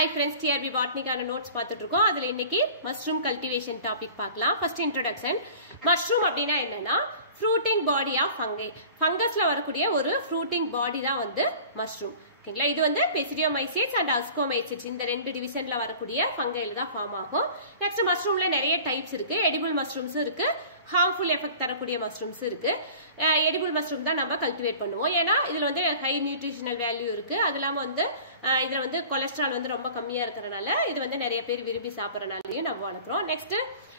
Hi friends, TRB Botany கான notes பார்த்துட்டு இருக்கோம். அதுல இன்னைக்கு மஷ்ரூம் கல்டிவேஷன் டாபிக் பார்க்கலாம். First introduction. மஷ்ரூம் அப்படினா என்னன்னா ஃப்ரூட்டிங் பாடி ஆஃப் ஃபங்கை. ஃபங்கஸ்ல வரக்கூடிய ஒரு ஃப்ரூட்டிங் பாடி தான் வந்து மஷ்ரூம். ஓகேங்களா? இது வந்து பெசிடியோமைசிட்ஸ் அண்ட் அஸ்கோமைசிட்ஸ் இந்த ரெண்டு டிவிஷன்ல வரக்கூடிய ஃபங்கைல தான் ஃபார்ம் ஆகும். நெக்ஸ்ட் மஷ்ரூம்ல நிறைய டைப்ஸ் இருக்கு. எடிபிள் மஷ்ரூம்ஸ் இருக்கு, ஹார்ம்ஃபுல் எஃபெக்ட் தரக்கூடிய மஷ்ரூம்ஸ் இருக்கு. எடிபிள் மஷ்ரூம் தான் நம்ம கல்டிவேட் பண்ணுவோம். ஏன்னா இதுல வந்து ஹை நியூட்ரிஷனல் வேல்யூ இருக்கு. அது இல்லாம வந்து இதுல வந்து கொலஸ்ட்ரால் வந்து ரொம்ப கம்மியா இருக்கிறனால இது வந்து நிறைய பேர் விரும்பி சாப்பிடறனாலயும் நம்ம வளர்க்குறோம். நெக்ஸ்ட்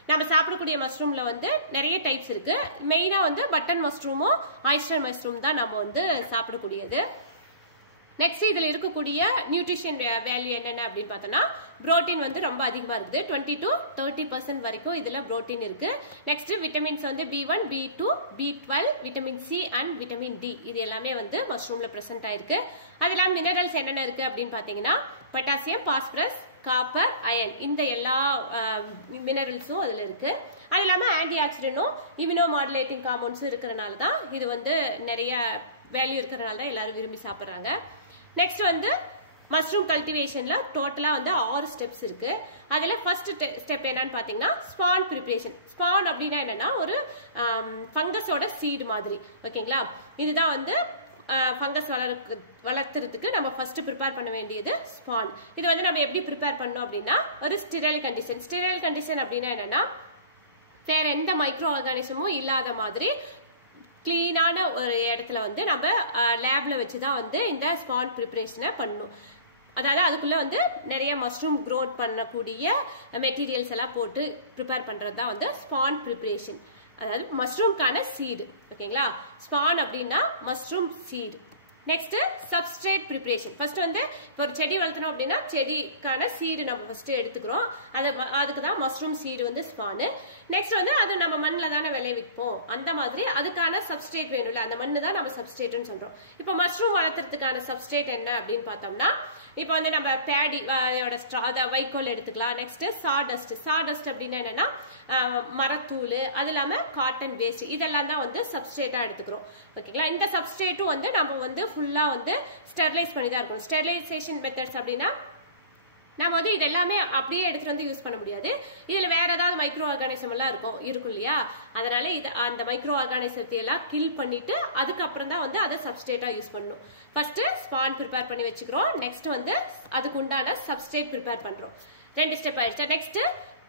நம்ம சாப்பிடக்கூடிய மஷ்ரூம்ல வந்து நிறைய டைப்ஸ் இருக்கு. மெயினா வந்து பட்டன் மஷ்ரூமும் ஆயிஸ்டர் மஷ்ரூம் தான் நம்ம வந்து சாப்பிடக்கூடியது. நெக்ஸ்ட் இதுல இருக்கக்கூடிய நியூட்ரிஷன் வேல்யூ என்னென்ன அப்படின்னு பார்த்தோம்னா புரோட்டீன் வந்து ரொம்ப அதிகமா இருக்குது. 20 to 30% வரைக்கும் இதுல புரோட்டீன் இருக்கு. நெக்ஸ்ட் விட்டமின்ஸ் வந்து B1, B2, B12, vitamin C and vitamin D இது எல்லாமே வந்து மஷ்ரூம்ல பிரசன்ட் ஆயிருக்கு. அது இல்லாம மினரல்ஸ் என்னென்ன இருக்கு அப்படின்னு பாத்தீங்கன்னா பொட்டாசியம், பாஸ்பரஸ், காப்பர், அயன் இந்த எல்லா மினரல்ஸும் அதுல இருக்கு. அது இல்லாம ஆன்டி ஆக்சிடென்டும் இம்யூனோ மாடுலேட்டிங் காம்பவுண்ட்ஸும் இருக்கிறனால தான் இது வந்து நிறைய வேல்யூ இருக்கிறனால தான் எல்லாரும் விரும்பி சாப்பிடுறாங்க. நெக்ஸ்ட் வந்து மஷ்ரூம் கல்டிவேஷன்ல டோட்டலா வந்து 6 ஸ்டெப்ஸ் இருக்கு. அதுல ஃபர்ஸ்ட் ஸ்டெப் என்னன்னு பாத்தீங்கன்னா ஸ்பான் ப்ரிப்பரேஷன். ஸ்பான் அப்படின்னா என்னன்னா ஒரு ஃபங்கஸோட சீடு மாதிரி. ஓகேங்களா? இதுதான் வந்து ஃபங்கஸ் வளர்த்துறதுக்கு நம்ம ஃபர்ஸ்ட் ப்ரிப்பேர் பண்ண வேண்டியது ஸ்பான். இது வந்து நம்ம எப்படி ப்ரிப்பேர் பண்ணோம் அப்படின்னா ஒரு ஸ்டெரைல் கண்டிஷன். ஸ்டெரைல் கண்டிஷன் அப்படின்னா என்னன்னா வேற எந்த மைக்ரோ ஆர்கானிசமும் இல்லாத மாதிரி கிளீனான ஒரு இடத்துல வந்து நம்ம லேப்ல வச்சுதான் வந்து இந்த ஸ்பான் ப்ரிப்பரேஷனை பண்ணணும். அதாவது அதுக்குள்ள வந்து நிறைய மஷ்ரூம் க்ரோத் பண்ணக்கூடிய மெட்டீரியல்ஸ் எல்லாம் போட்டு ப்ரிப்பேர் பண்றது தான் வந்து ஸ்பான் ப்ரிப்பரேஷன். அதாவது மஷ்ரூம்கான சீடு. ஓகேங்களா? ஸ்பான் அப்படின்னா mushroom seed. Next substrate preparation. First வந்து இப்போ ஒரு செடி வளர்த்தணும் அப்படின்னா செடிக்கான சீடு நம்ம ஃபர்ஸ்ட் எடுத்துக்கிறோம். அதுக்கு தான் மஷ்ரூம் சீடு வந்து ஸ்பானு. நெக்ஸ்ட் வந்து அது நம்ம மண்ணில் தானே விளைவிப்போம். அந்த மாதிரி அதுக்கான சப்ஸ்ட்ரேட் வேணும்ல, அந்த மண்ணு தான் நம்ம சப்ஸ்ட்ரேட்னு சொல்றோம். இப்போ மஷ்ரூம் வளர்த்துறதுக்கான சப்ஸ்ட்ரேட் என்ன அப்படின்னு பார்த்தோம்னா இப்போ வந்து நம்ம பேடி வைக்கோல் எடுத்துக்கலாம். Next saddest. சாடஸ்ட் அப்படின்னா என்னன்னா மரத்தூள், அது இல்லாம காட்டன் வேஸ்ட் இதெல்லாம் தான் வந்து சப்ஸ்ட்ரேட்டா எடுத்துக்கிறோம். ஓகேங்களா? இந்த சப்ஸ்ட்ரேட்டும் வந்து நம்ம வந்து ஃபுல்லா வந்து ஸ்டெரிலைஸ் பண்ணி தான் இருக்கணும். ஸ்டெரிலைசேஷன் மெத்தட்ஸ் அப்படின்னா நம்ம வந்து இது எல்லாமே அப்படியே எடுத்துட்டு வந்து யூஸ் பண்ண முடியாது. இதுல வேற ஏதாவது மைக்ரோ ஆர்கானிசம் எல்லாம் இருக்கும் இல்லையா? அதனால இது அந்த மைக்ரோ ஆர்கானிசத்தை எல்லாம் கில் பண்ணிட்டு அதுக்கப்புறம் தான் வந்து அதை சப்ஸ்ட்ரேட்டா யூஸ் பண்ணணும். ஃபர்ஸ்ட் ஸ்பான் ப்ரிப்பேர் பண்ணி வச்சுக்கிறோம். நெக்ஸ்ட் வந்து அதுக்கு உண்டான சப்ஸ்ட்ரேட் ப்ரிப்பேர் பண்றோம். 2 ஸ்டெப் ஆயிடுச்சு. Next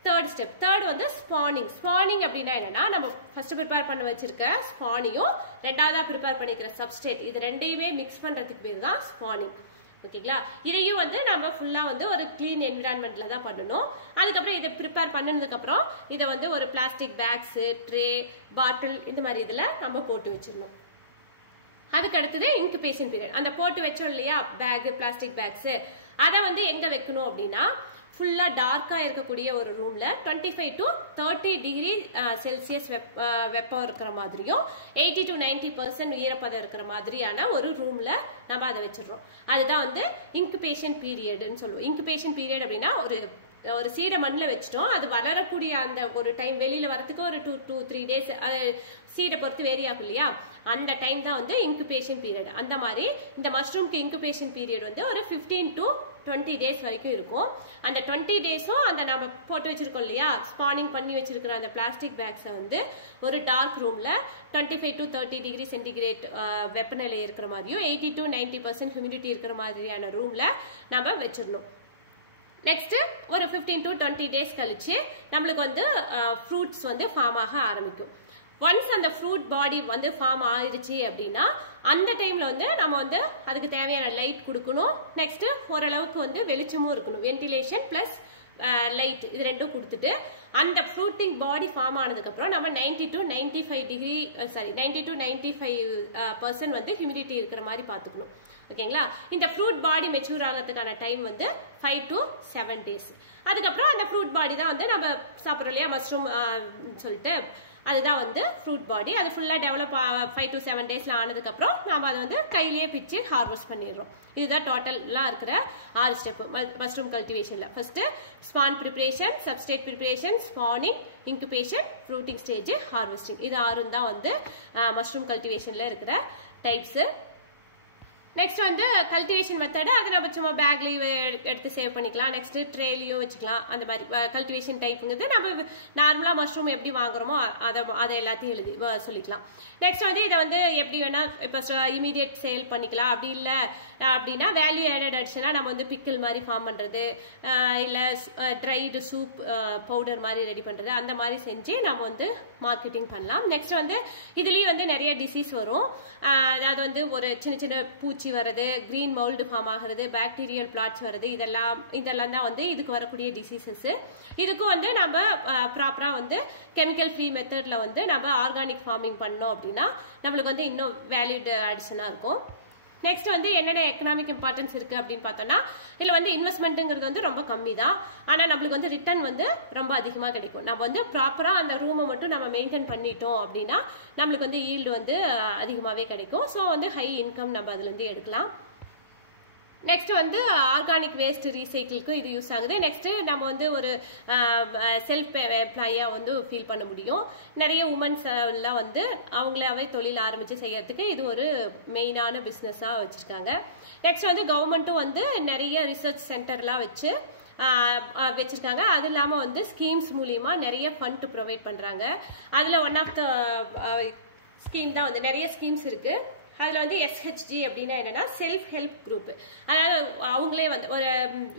third step. தேர்ட் வந்து ஸ்பானிங். ஸ்பானிங் அப்படின்னா என்னன்னா நம்ம ஃபர்ஸ்ட் ப்ரிப்பேர் பண்ண வச்சிருக்க ஸ்பானையும் ரெண்டாவதா ப்ரிப்பேர் பண்ணிக்கிற சப்ஸ்ட்ரேட் இது ரெண்டையுமே மிக்ஸ் பண்றதுக்கு பேர் தான் ஸ்பானிங். ஓகேங்களா? இதையும் வந்து நம்ம ஃபுல்லா வந்து ஒரு கிளீன் என்விரான்மெண்ட்ல தான் பண்ணணும். அதுக்கப்புறம் இதை ப்ரிப்பேர் பண்ணதுக்கு அப்புறம் இதை வந்து ஒரு பிளாஸ்டிக் பேக்ஸ், ட்ரே, பாட்டில் இந்த மாதிரி இதுல நம்ம போட்டு வச்சிடணும். அதுக்கு அடுத்தது இன்குபேஷன் பீரியட். அந்த போட்டு வச்சோம் இல்லையா பேக், பிளாஸ்டிக் பேக்ஸ், அதை வந்து எங்க வைக்கணும் அப்படின்னா ஃபுல்லா டார்க்கா இருக்கக்கூடிய ஒரு ரூம்ல 25 to 30 டிகிரி செல்சியஸ் வெப்பம் இருக்கிற மாதிரியும் 80 to 90% ஈரப்பதம் இருக்கிற மாதிரியான ஒரு ரூம்ல நம்ம அதை வச்சிடறோம். அதுதான் வந்து இன்குபேஷன் பீரியட்னு சொல்லுவோம். இன்குபேஷன் பீரியட் அப்படின்னா ஒரு சீடை மண்ணில் வச்சிட்டோம், அது வளரக்கூடிய அந்த ஒரு டைம் வெளியில வரதுக்கு ஒரு 2 to 3 days சீடை பொறுத்து வேரி ஆகும் இல்லையா? அந்த டைம் தான் வந்து இன்குபேஷன் பீரியட். அந்த மாதிரி இந்த மஷ்ரூம்க்கு இன்குபேஷன் பீரியட் வந்து ஒரு 15 to 20 days வரைக்கும் இருக்கும். அந்த 20 டேஸும் அந்த நம்ம போட்டு வச்சிருக்கோம் இல்லையா ஸ்பானிங் பண்ணி வச்சிருக்கிற அந்த பிளாஸ்டிக் பேக்ஸை வந்து ஒரு டார்க் ரூம்ல 25 to 30 டிகிரி சென்டிகிரேட் வெப்பநிலை இருக்கிற மாதிரியும் 80 to 90% ஹியூமிடிட்டி இருக்கிற மாதிரியான ரூம்ல நம்ம வச்சிடணும். நெக்ஸ்ட் ஒரு 15 to 20 டேஸ் கழிச்சு நம்மளுக்கு வந்து ஃப்ரூட்ஸ் வந்து ஃபார்ம் ஆக ஆரம்பிக்கும். ஒன்ஸ் அந்த ஃப்ரூட் பாடி வந்து ஃபார்ம் ஆயிடுச்சு அப்படின்னா அந்த டைம்ல வந்து நம்ம வந்து அதுக்கு தேவையான லைட் கொடுக்கணும். நெக்ஸ்ட் ஓரளவுக்கு வந்து வெளிச்சமும் இருக்கணும். வென்டிலேஷன் பிளஸ் லைட் இது ரெண்டும் கொடுத்துட்டு அந்த ஃப்ரூட்டிங் பாடி ஃபார்ம் ஆனதுக்கு அப்புறம் நம்ம 90 to 95% வந்து ஹியூமிடிட்டி இருக்கிற மாதிரி பாத்துக்கணும். ஓகேங்களா? இந்த ஃப்ரூட் பாடி மெச்சூர் ஆகிறதுக்கான டைம் வந்து 5 to 7 days. அதுக்கப்புறம் அந்த ஃப்ரூட் பாடி தான் வந்து நம்ம சாப்பிட்றோம் இல்லையா மஷ்ரூம் சொல்லிட்டு அதுதான் வந்து ஃப்ரூட் பாடி. அது ஃபுல்லா டெவலப் 5 to 7 டேஸ்ல ஆனதுக்கு அப்புறம் நாம அதை வந்து கையிலேயே பிச்சு ஹார்வெஸ்ட் பண்ணிடுறோம். இதுதான் டோட்டலா இருக்கிற 6 ஸ்டெப் மஷ்ரூம் கல்டிவேஷன்ல. First spawn preparation, substrate preparation, spawning, incubation, fruiting stage, harvesting. இது 6 தான் வந்து மஷ்ரூம் கல்டிவேஷன்ல இருக்கிற டைப்ஸ். நெக்ஸ்ட் வந்து கல்டிவேஷன் மெத்தட், அதை நம்ம சும்மா பேக்லயும் எடுத்து சேவ் பண்ணிக்கலாம். நெக்ஸ்ட் ட்ரேலையும் வச்சுக்கலாம். அந்த மாதிரி கல்டிவேஷன் டைப்புங்கிறது நம்ம நார்மலா மஷ்ரூம் எப்படி வாங்குறோமோ அதை எல்லாத்தையும் எழுதி சொல்லிக்கலாம். நெக்ஸ்ட் வந்து இதை வந்து எப்படி வேணா இப்போ இமீடியட் சேல் பண்ணிக்கலாம். அப்படி இல்லை அப்படின்னா வேல்யூ ஆடட் அடிஷனா நம்ம வந்து பிக்கிள் மாதிரி ஃபார்ம் பண்றது, இல்ல ட்ரைடு சூப் பவுடர் மாதிரி ரெடி பண்றது, அந்த மாதிரி செஞ்சு நம்ம வந்து மார்க்கெட்டிங் பண்ணலாம். நெக்ஸ்ட் வந்து இதுலயும் வந்து நிறைய டிசீஸ் வரும். அதாவது வந்து ஒரு சின்ன சின்ன பூச்சி வர்றது, கிரீன் மவுல்டு ஃபார்ம் ஆகிறது, பாக்டீரியல் பிளாட்ஸ் வருது, இதெல்லாம் தான் வந்து இதுக்கு வரக்கூடிய டிசீசஸ். இதுக்கும் வந்து நம்ம ப்ராப்பரா வந்து கெமிக்கல் ஃப்ரீ மெத்தட்ல வந்து நம்ம ஆர்கானிக் ஃபார்மிங் பண்ணோம் அப்படின்னா நம்மளுக்கு வந்து இன்னும் வேல்யூட் அடிஷனா இருக்கும். நெக்ஸ்ட் வந்து என்னென்ன எக்கனாமிக் இம்பார்ட்டன்ஸ் இருக்கு அப்படின்னு பார்த்தோம்னா, இதுல வந்து இன்வெஸ்ட்மெண்ட்ங்கிறது வந்து ரொம்ப கம்மி தான். ஆனா நம்மளுக்கு வந்து ரிட்டர்ன் வந்து ரொம்ப அதிகமா கிடைக்கும். நம்ம வந்து ப்ராப்பரா அந்த ரூமை மட்டும் நம்ம மெயின்டைன் பண்ணிட்டோம் அப்படின்னா நம்மளுக்கு வந்து ஈல்டு வந்து அதிகமாவே கிடைக்கும். ஸோ வந்து ஹை இன்கம் நம்ம அதுல இருந்து எடுக்கலாம். நெக்ஸ்ட் வந்து ஆர்கானிக் வேஸ்ட் ரீசைக்கிளுக்கு இது யூஸ் ஆகுது. நெக்ஸ்ட் நம்ம வந்து ஒரு செல்ஃப் எம்ப்ளாயா வந்து ஃபீல் பண்ண முடியும். நிறைய உமன்ஸ் எல்லாம் வந்து அவங்களாவே தொழில் ஆரம்பிச்சு செய்யறதுக்கு இது ஒரு மெயினான பிசினஸா வச்சிருக்காங்க. நெக்ஸ்ட் வந்து கவர்மெண்ட்டும் வந்து நிறைய ரிசர்ச் சென்டர்லாம் வச்சிருக்காங்க. அது இல்லாம வந்து ஸ்கீம்ஸ் மூலியமா நிறைய ஃபண்ட் ப்ரொவைட் பண்றாங்க. அதுல ஒன் ஆஃப் த ஸ்கீம் தான் வந்து நிறைய ஸ்கீம்ஸ் இருக்கு. அதுல வந்து SHG அப்படின்னா என்னன்னா செல்ஃப் ஹெல்ப் குரூப். அதாவது அவங்களே வந்து ஒரு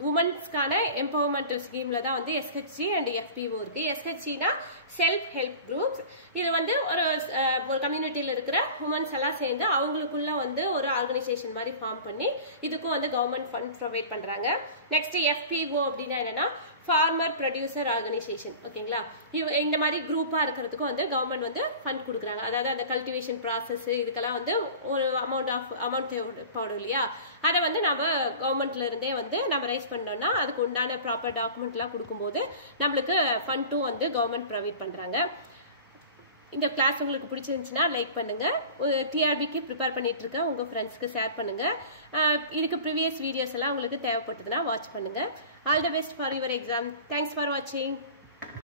உமன்ஸ்க்கான எம்பவர்மெண்ட் ஸ்கீம்ல தான் வந்து SHG அண்ட் FPO இருக்கு. SHGனா செல்ஃப் ஹெல்ப் குரூப்ஸ். இது வந்து ஒரு கம்யூனிட்டியில இருக்கிற உமன்ஸ் எல்லாம் சேர்ந்து அவங்களுக்குள்ள வந்து ஒரு ஆர்கனைசேஷன் மாதிரி ஃபார்ம் பண்ணி இதுக்கும் வந்து கவர்மெண்ட் ஃபண்ட் ப்ரொவைட் பண்றாங்க. நெக்ஸ்ட் FPO அப்படின்னா என்னன்னா ஃபார்மர் ப்ரொடியூசர் ஆர்கனைசேஷன். ஓகேங்களா, இந்த மாதிரி குரூப்பா இருக்கிறதுக்கும் வந்து கவர்மெண்ட் வந்து ஃபண்ட் கொடுக்குறாங்க. அதாவது அந்த கல்டிவேஷன் ப்ராசஸ் இதுக்கெல்லாம் வந்து ஒரு அமௌண்ட் தேவைப்படும் இல்லையா, அதை வந்து நம்ம கவர்மெண்ட்ல இருந்தே வந்து நம்ம ரைஸ் பண்ணோம்னா அதுக்கு உண்டான ப்ராப்பர் டாக்குமெண்ட் எல்லாம் கொடுக்கும்போது நம்மளுக்கு ஃபண்டும் வந்து கவர்மெண்ட் ப்ரொவைட் பண்றாங்க. இந்த கிளாஸ் உங்களுக்கு பிடிச்சிருந்துச்சுன்னா லைக் பண்ணுங்க. TRBக்கு ப்ரிப்பேர் பண்ணிட்டு இருக்க உங்க ஃப்ரெண்ட்ஸ்க்கு ஷேர் பண்ணுங்க. இதுக்கு ப்ரீவியஸ் வீடியோஸ் எல்லாம் உங்களுக்கு தேவைப்பட்டதுன்னா வாட்ச் பண்ணுங்க. All the best for your exam. Thanks for வாட்சிங்.